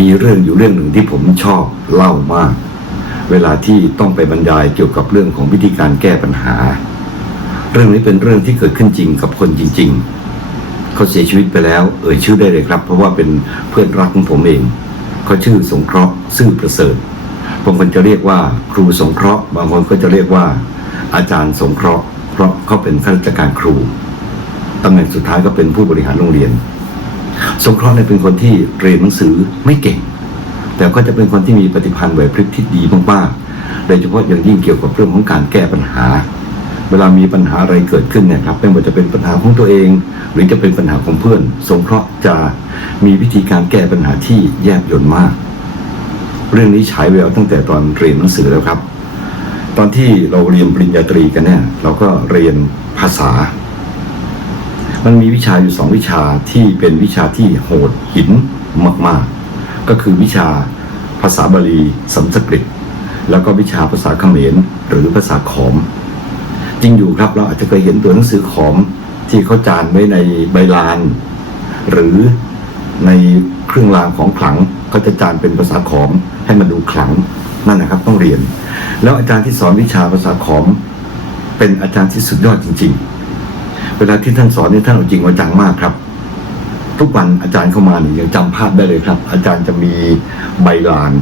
มีเรื่องอยู่เรื่องหนึ่งที่ผมชอบเล่ามาก เวลาที่ต้องไปบรรยายเกี่ยวกับเรื่องของวิธีการแก้ปัญหา เรื่องนี้เป็นเรื่องที่เกิดขึ้นจริงกับคนจริง ๆ เขาเสียชีวิตไปแล้ว เอ่ยชื่อได้เลยครับ เพราะว่าเป็นเพื่อนรักของผมเองเขาชื่อสงเคราะห์ซื่อประเสริฐบางคนจะเรียกว่าครูสงเคราะห์ บางคนก็จะเรียกว่า อาจารย์สงเคราะห์ เพราะเขาเป็นข้าราชการครูตำแหน่งสุดท้ายก็เป็นผู้บริหารโรงเรียน สงเคราะห์เนี่ยเป็นคนที่เรียนหนังสือไม่เก่ง แต่ก็จะเป็นคนที่มีปฏิภาณไหวพริบที่ดีมากๆโดยเฉพาะอย่างยิ่งเกี่ยวกับเรื่องของการแก้ปัญหา เวลามีปัญหาอะไรเกิดขึ้นเนี่ยครับไม่ว่าจะเป็นปัญหาของตัวเอง หรือจะเป็นปัญหาของเพื่อน สงเคราะห์จะมีวิธีการแก้ปัญหาที่แยบยลมาก เรื่องนี้ฉายแววตั้งแต่ตอนเรียนหนังสือแล้วครับ ตอนที่เราเรียนปริญญาตรีกันเนี่ยเราก็เรียนภาษา มันมีวิชาอยู่สองวิชาที่เป็นวิชาที่โหดหินมาก ๆ ก็คือวิชาภาษาบาลีสันสกฤต แล้วก็วิชาภาษาเขมรหรือภาษาขอม จริงอยู่ครับเราอาจจะเคยเห็นตัวหนังสือขอมที่เขาจานไว้ในใบลาน หรือในเครื่องรางของขลังเขาจะจานเป็นภาษาขอมให้มันดูขลังนั่นนะครับต้องเรียน แล้วอาจารย์ที่สอนวิชาภาษาขอม เป็นอาจารย์ที่สุดยอดจริง ๆ เวลาที่ท่านสอนนี่ท่านเอาจริงเอาจังมากครับ ทุกวันอาจารย์เข้ามานี่ยังจำภาพได้เลยครับ อาจารย์จะมีใบลาน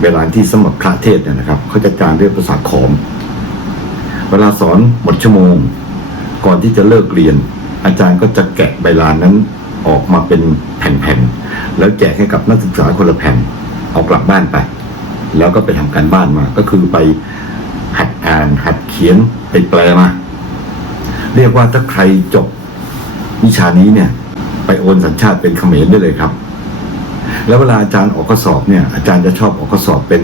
ใบลานที่สำหรับพระเทศเนี่ยนะครับเขาจะจานด้วยภาษาขอม เวลาสอนหมดชั่วโมง ก่อนที่จะเลิกเรียน อาจารย์ก็จะแกะใบลานนั้นออกมาเป็นแผ่นๆแล้วแจกให้กับนักศึกษาคนละแผ่นเอากลับบ้านไป แล้วก็ไปทำการบ้านมา ก็คือไปหัดอ่านหัดเขียนไปแปลมา เรียกว่าถ้าใครจบวิชานี้เนี่ย ไปโอนสัญชาติเป็นเขมรได้เลยครับ แล้วเวลาอาจารย์ออกข้อสอบเนี่ย อาจารย์จะชอบออกข้อสอบเป็น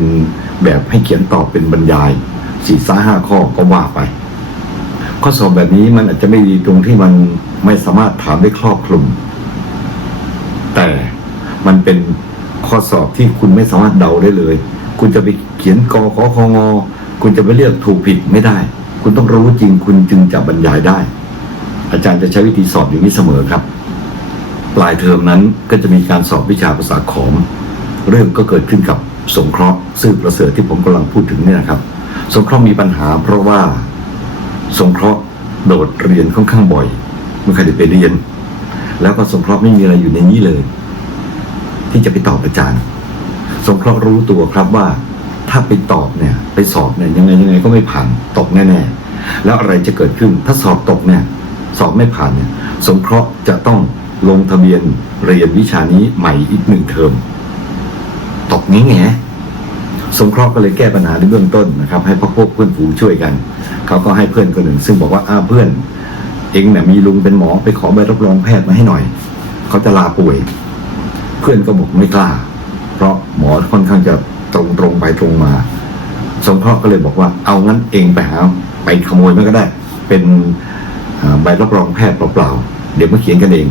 แบบให้เขียนตอบเป็นบรรยายสี่สาห้าข้อก็ว่าไป ข้อสอบแบบนี้มันอาจจะไม่ดีตรงที่มันไม่สามารถถามได้ครอบคลุม แต่มันเป็นข้อสอบที่คุณไม่สามารถเดาได้เลย คุณจะไปเขียนกอขอคองอคุณจะไปเลือกถูกผิดไม่ได้ คุณต้องรู้จริงคุณจึงจะบรรยายได้ อาจารย์จะใช้วิธีสอบอย่างนี้เสมอครับ ปลายเทอมนั้นก็จะมีการสอบวิชาภาษาขอม เรื่องก็เกิดขึ้นกับสงเคราะห์ซื่อประเสริฐที่ผมกำลังพูดถึงเนี่ยนะครับ สงเคราะห์มีปัญหา เพราะว่าสงเคราะห์โดดเรียนค่อนข้างบ่อยไม่เคยได้ไปเรียน แล้วก็สงเคราะห์ไม่มีอะไรอยู่ในนี้เลย ที่จะไปตอบอาจารย์ สงเคราะห์รู้ตัวครับว่า ถ้าไปตอบเนี่ย ไปสอบเนี่ยยังไงยังไงก็ไม่ผ่านตกแน่ๆแล้วอะไรจะเกิดขึ้น ถ้าสอบตกเนี่ยสอบไม่ผ่านเนี่ย สงเคราะห์จะต้องลงทะเบียนเรียนวิชานี้ใหม่อีกหนึ่งเทอมตกงี้แงสงเคราะห์ก็เลยแก้ปัญหาในเบื้องต้นนะครับ ให้พวกพวกเพื่อนฝูงช่วยกัน เขาก็ให้เพื่อนคนหนึ่ง ซึ่งบอกว่าอ้าเพื่อน เองเนี่ยมีลุงเป็นหมอไปขอใบรับรองแพทย์มาให้หน่อย เขาจะลาป่วย เพื่อนก็บอกไม่กล้า เพราะหมอค่อนข้างจะ ตรงตรงๆไปตรงมา สงเคราะห์ก็เลยบอกว่า เอางั้นเองไปหาไปขโมยมันก็ได้ เป็นใบรับรองแพทย์เปล่าๆเดี๋ยวมาเขียนกันเอง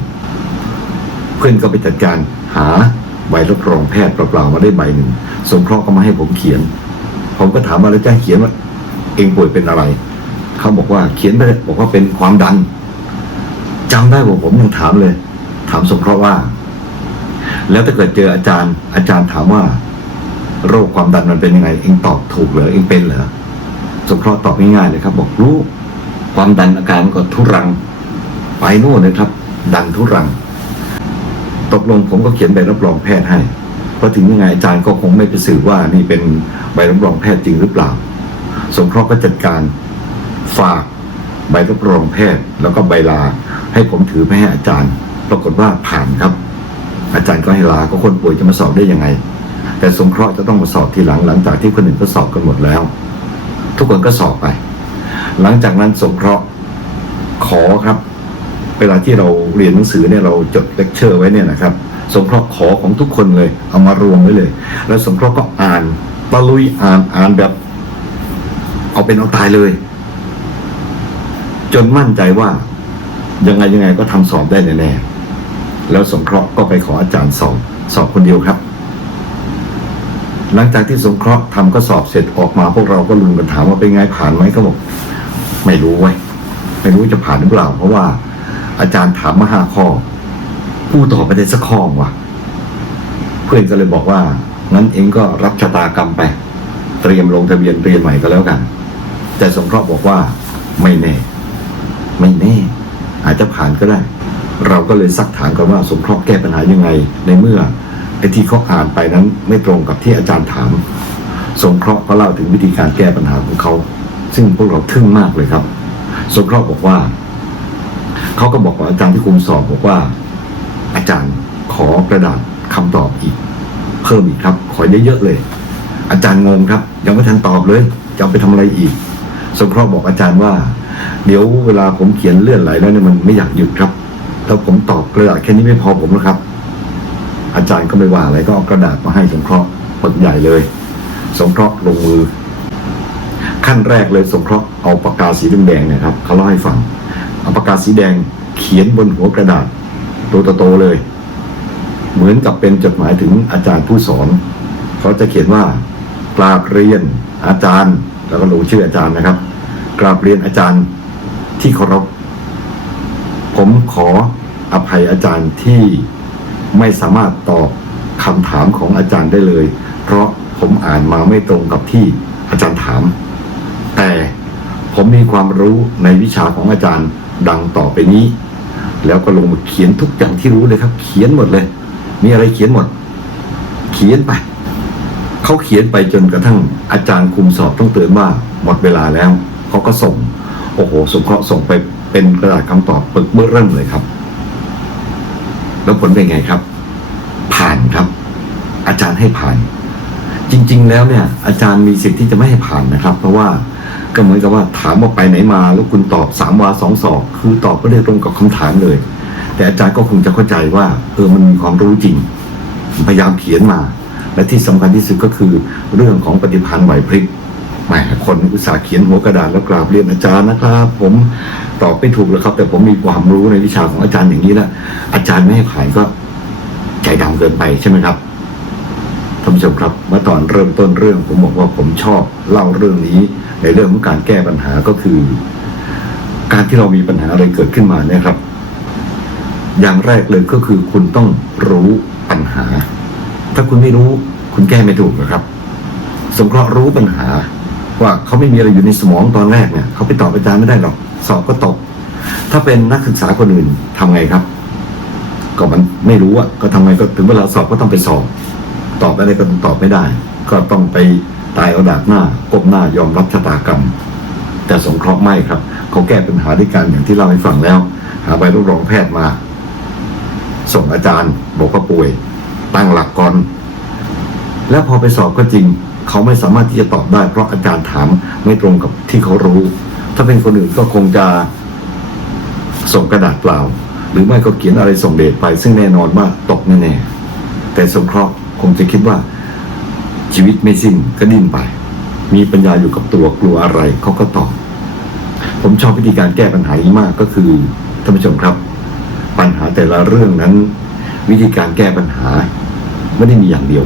เพื่อนก็ไปจัดการหาใบรับรองแพทย์เปล่าๆมาได้ใบหนึ่งสงเคราะห์ก็มาให้ผมเขียน ผมก็ถามว่าแล้วจะเขียนว่าเองป่วยเป็นอะไร เขาบอกว่าเขียนไปบอกว่าเป็นความดันจำได้ว่าผมยังถามเลย ถามสงเคราะห์ว่า แล้วถ้าเกิดเจออาจารย์ อาจารย์ถามว่า โรคความดันมันเป็นยังไงเองตอบถูกเหรอเองเป็นเหรอสงเคราะห์ตอบง่ายๆเลยครับ บอกรู้ความดันอาการก็ทุรังไปโน่นเลยครับ ดันทุรัง ตกลงผมก็เขียนใบรับรองแพทย์ให้เพราะถึงยังไงอาจารย์ก็คงไม่ไปสืบว่านี่เป็นใบรับรองแพทย์จริงหรือเปล่า สงเคราะห์ก็จัดการฝากใบรับรองแพทย์ แล้วก็ใบลาให้ผมถือไปให้อาจารย์ ปรากฏว่าผ่านครับ อาจารย์ก็ให้ลาก็คนป่วยจะมาสอบได้ยังไง แต่สงเคราะห์จะต้องมาสอบทีหลังหลังจากที่คนอื่นก็สอบกันหมดแล้ว ทุกคนก็สอบไป หลังจากนั้นสงเคราะห์ขอครับ เวลาที่เราเรียนหนังสือเนี่ยเราจดเลคเชอร์ไว้เนี่ยนะครับ สงเคราะห์ขอของทุกคนเลย เอามารวมไว้เลย แล้วสงเคราะห์ก็อ่านตะลุยอ่านอ่านแบบ เอาเป็นเอาตายเลย จนมั่นใจว่า ยังไงยังไงก็ทำสอบได้แน่ๆแล้วสงเคราะห์ก็ไปขออาจารย์สอบสอบคนเดียวครับ หลังจากที่สงเคราะห์ทำก็สอบเสร็จออกมาพวกเราก็ลุมกันถามว่าเป็นไงผ่านไหมเขาบอก ไม่รู้ไว้ยไม่รู้จะผ่านหรือเปล่า เพราะว่า อาจารย์ถามมาห้าข้อผู้ตอบไม่ได้สักข้อว่ะผพื่อนก็เลยบอกว่างั้นเองก็รับชะตากรรมไป เตรียมลงทะเบียนเรียนใหม่ก็แล้วกัน แต่สงเคราะห์บอกว่า ไม่แน่ ไม่แน่ อาจจะผ่านก็ได้ เราก็เลยซักถามกันว่าสงเคราะห์แก้ปัญหายังไงในเมื่อ ไอ้ที่เขาอ่านไปนั้นไม่ตรงกับที่อาจารย์ถาม สงเคราะห์ก็เล่าถึงวิธีการแก้ปัญหาของเขา ซึ่งพวกเราทึ่งมากเลยครับ สงเคราะห์บอกว่า เขาก็บอกว่าอาจารย์ที่คุมสอบบอกว่า อาจารย์ขอกระดาษคำตอบอีก เพิ่มอีกครับ ขอเยอะๆเลย อาจารย์งงครับ ยังไม่ทันตอบเลยจะไปทำอะไรอีก สงเคราะห์บอกอาจารย์ว่า เดี๋ยวเวลาผมเขียนเลื่อนไหลแล้วเนี่ยมันไม่อยากหยุดครับถ้าผมตอบกระดาษแค่นี้ไม่พอผมนะครับ อาจารย์ก็ไม่ว่าอะไรก็เอากระดาษมาให้สงเคราะห์ปึกใหญ่เลย สงเคราะห์ลงมือ ขั้นแรกเลยสงเคราะห์เอาปากกาสีแดงเนี่ยครับเขาเล่าให้ฟังเอาปากกาสีแดงเขียนบนหัวกระดาษตัวโตๆเลย เหมือนกับเป็นจดหมายถึงอาจารย์ผู้สอนเขาจะเขียนว่ากราบเรียนอาจารย์ แล้วก็ลงชื่ออาจารย์นะครับ กราบเรียนอาจารย์ที่เคารพผมขออภัยอาจารย์ที่ ไม่สามารถตอบคำถามของอาจารย์ได้เลย เพราะผมอ่านมาไม่ตรงกับที่อาจารย์ถาม แต่ผมมีความรู้ในวิชาของอาจารย์ดังต่อไปนี้ แล้วก็ลงมาเขียนทุกอย่างที่รู้เลยครับ เขียนหมดเลย มีอะไรเขียนหมด เขียนไปเขาเขียนไปจนกระทั่งอาจารย์คุมสอบต้องเตือนว่าหมดเวลาแล้วเขาก็ส่ง โอ้โหสงเคราะห์ส่งไปเป็นกระดาษคำตอบปึกเบื้อเริ่มเลยครับ แล้วผลเป็นไงครับ ผ่านครับ อาจารย์ให้ผ่าน จริง ๆ แล้วเนี่ย อาจารย์มีสิทธิ์ที่จะไม่ให้ผ่านนะครับ เพราะว่าก็เหมือนกับว่าถามว่าไปไหนมาแล้วคุณตอบสามวาสองศอกคือตอบก็ได้ตรงกับคำถามเลย แต่อาจารย์ก็คงจะเข้าใจว่า เออมันมีความรู้จริง พยายามเขียนมา และที่สำคัญที่สุดก็คือเรื่องของปฏิพันธ์ไหวพริบ แหมคนอุตส่าห์เขียนหัวกระดาษแล้วกราบเรียนอาจารย์นะครับ ผมตอบไม่ถูกแล้วครับ แต่ผมมีความรู้ในวิชาของอาจารย์อย่างนี้แล้วอาจารย์ไม่ให้ผ่านก็ใจดำเกินไปใช่ไหมครับท่านผู้ชมครับเมื่อตอนเริ่มต้นเรื่อง ผมบอกว่าผมชอบเล่าเรื่องนี้ ในเรื่องของการแก้ปัญหาก็คือ การที่เรามีปัญหาอะไรเกิดขึ้นมาเนี่ยครับ อย่างแรกเลยก็คือคุณต้องรู้ปัญหา ถ้าคุณไม่รู้ คุณแก้ไม่ถูกนะครับ สงเคราะห์รู้ปัญหา ว่าเขาไม่มีอะไรอยู่ในสมองตอนแรกเนี่ยเขาไปตอบอาจารย์ไม่ได้หรอก สอบก็ตก ถ้าเป็นนักศึกษาคนอื่นทำไงครับ ก็มันไม่รู้อะก็ทำไงก็ถึงเวลาสอบก็ต้องไปสอบ ตอบอะไรก็ตอบไม่ได้ ก็ต้องไปตายเอาดาบหน้าก้มหน้ายอมรับชะตากรรม แต่สงเคราะห์ไม่ครับ เขาแก้ปัญหาด้วยกันอย่างที่เล่าให้ฟังแล้ว หาใบรับรองแพทย์มา ส่งอาจารย์บอกว่าป่วย ตั้งหลักก่อน แล้วพอไปสอบก็จริง เขาไม่สามารถที่จะตอบได้ เพราะอาจารย์ถามไม่ตรงกับที่เขารู้ ถ้าเป็นคนอื่นก็คงจะส่งกระดาษเปล่า หรือไม่ก็เขียนอะไรส่งเดชไป ซึ่งแน่นอนว่าตกแน่ๆแต่สงเคราะห์คงจะคิดว่าชีวิตไม่สิ้นก็ดิ้นไป มีปัญญาอยู่กับตัวกลัวอะไรเขาก็ตอบ ผมชอบวิธีการแก้ปัญหานี้มากก็คือท่านผู้ชมครับ ปัญหาแต่ละเรื่องนั้น วิธีการแก้ปัญหา ไม่ได้มีอย่างเดียว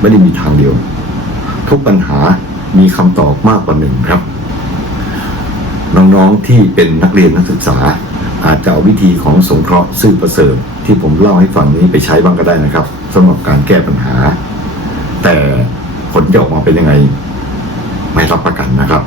ไม่ได้มีทางเดียว ทุกปัญหามีคำตอบมากกว่าหนึ่งครับ น้องๆที่เป็นนักเรียนนักศึกษา อาจจะเอาวิธีของสงเคราะห์ซื่อประเสริฐที่ผมเล่าให้ฟังนี้ไปใช้บ้างก็ได้นะครับสำหรับการแก้ปัญหา แต่ผลจะออกมาเป็นยังไง ไม่รับประกันนะครับ